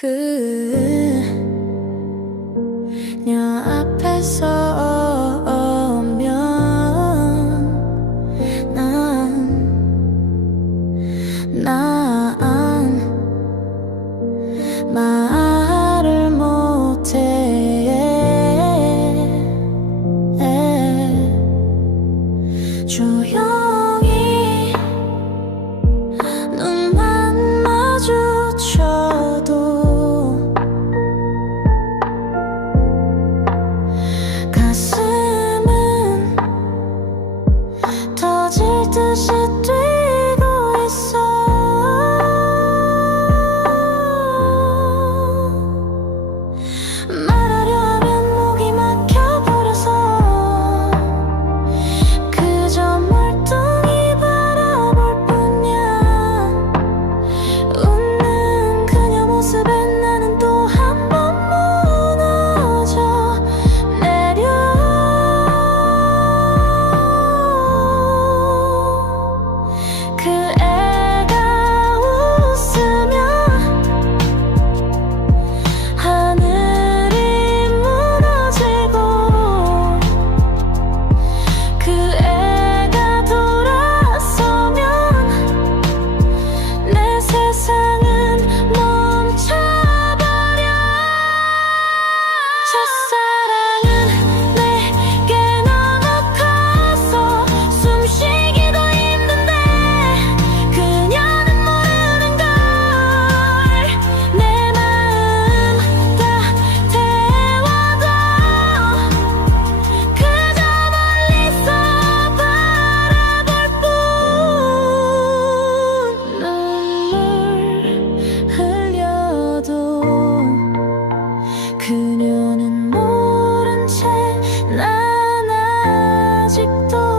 그녀 앞에서 오면 난난 마음 trajectory